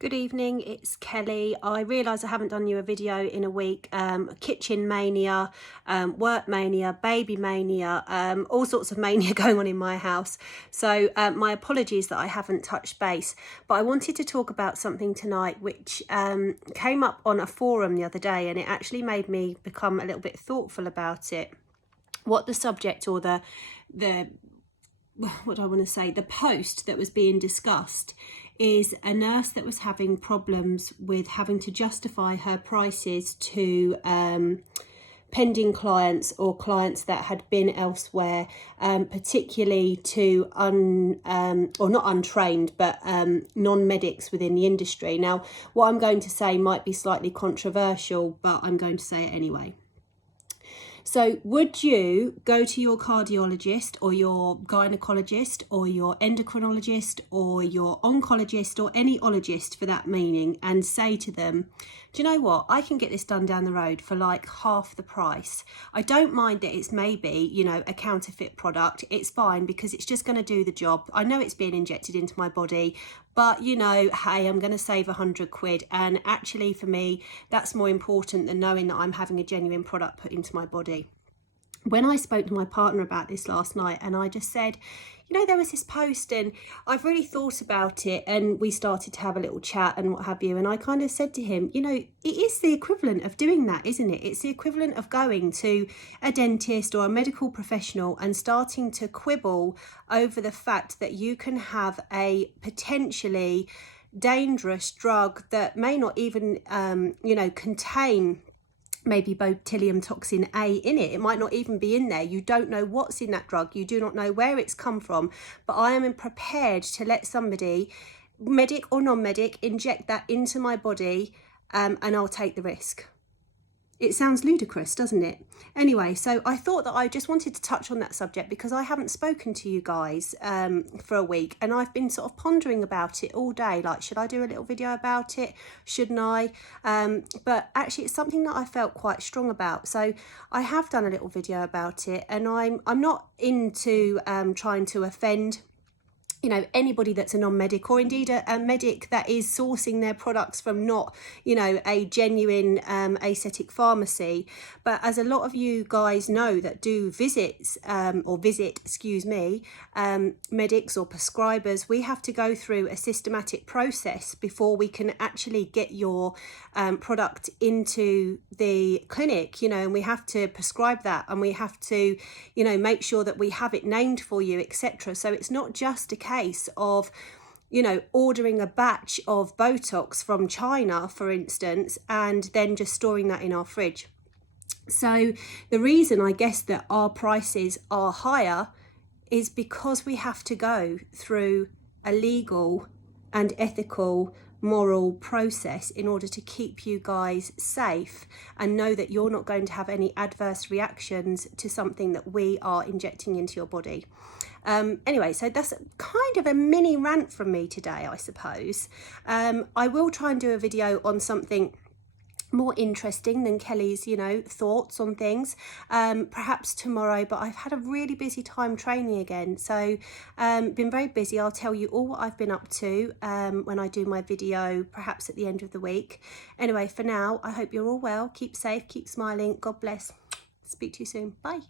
Good evening, it's Kelly. I realise I haven't done you a video in a week. Kitchen mania, work mania, baby mania, all sorts of mania going on in my house. So my apologies that I haven't touched base, but I wanted to talk about something tonight which came up on a forum the other day, and it actually made me become a little bit thoughtful about it. What the subject or the what do I want to say, the post that was being discussed is a nurse that was having problems with having to justify her prices to pending clients or clients that had been elsewhere, particularly to or not untrained, but non-medics within the industry. Now, what I'm going to say might be slightly controversial, but I'm going to say it anyway. So would you go to your cardiologist or your gynecologist or your endocrinologist or your oncologist or any ologist for that meaning and say to them, do you know what, I can get this done down the road for like half the price. I don't mind that it's maybe, you know, a counterfeit product. It's fine because it's just going to do the job. I know it's being injected into my body, but you know, hey, I'm going to save £100. And actually for me, that's more important than knowing that I'm having a genuine product put into my body. When I spoke to my partner about this last night, and I just said, you know, there was this post and I've really thought about it, and we started to have a little chat and what have you, and I kind of said to him, you know, it is the equivalent of doing that, isn't it? It's the equivalent of going to a dentist or a medical professional and starting to quibble over the fact that you can have a potentially dangerous drug that may not even, you know, contain maybe botulinum toxin A in it. It might not even be in there. You don't know what's in that drug. You do not know where it's come from. But I am prepared to let somebody, medic or non-medic, inject that into my body, and I'll take the risk. It sounds ludicrous, doesn't it? Anyway, so I thought that I just wanted to touch on that subject because I haven't spoken to you guys for a week, and I've been sort of pondering about it all day. Like, should I do a little video about it? Shouldn't I? But actually, it's something that I felt quite strong about. So I have done a little video about it, and I'm not into trying to offend, you know, anybody that's a non-medic, or indeed a medic that is sourcing their products from not, you know, a genuine aesthetic pharmacy. But as a lot of you guys know that do visits medics or prescribers, we have to go through a systematic process before we can actually get your product into the clinic, you know, and we have to prescribe that, and we have to, you know, make sure that we have it named for you, etc. So it's not just a case of, you know, ordering a batch of Botox from China, for instance, and then just storing that in our fridge. So the reason, I guess, that our prices are higher is because we have to go through a legal and ethical moral process in order to keep you guys safe and know that you're not going to have any adverse reactions to something that we are injecting into your body. Anyway, so that's kind of a mini rant from me today, I suppose. I will try and do a video on something more interesting than Kelly's, you know, thoughts on things, perhaps tomorrow, but I've had a really busy time training again, so been very busy. I'll tell you all what I've been up to when I do my video, perhaps at the end of the week. Anyway, for now, I hope you're all well, keep safe, keep smiling, God bless, speak to you soon, bye.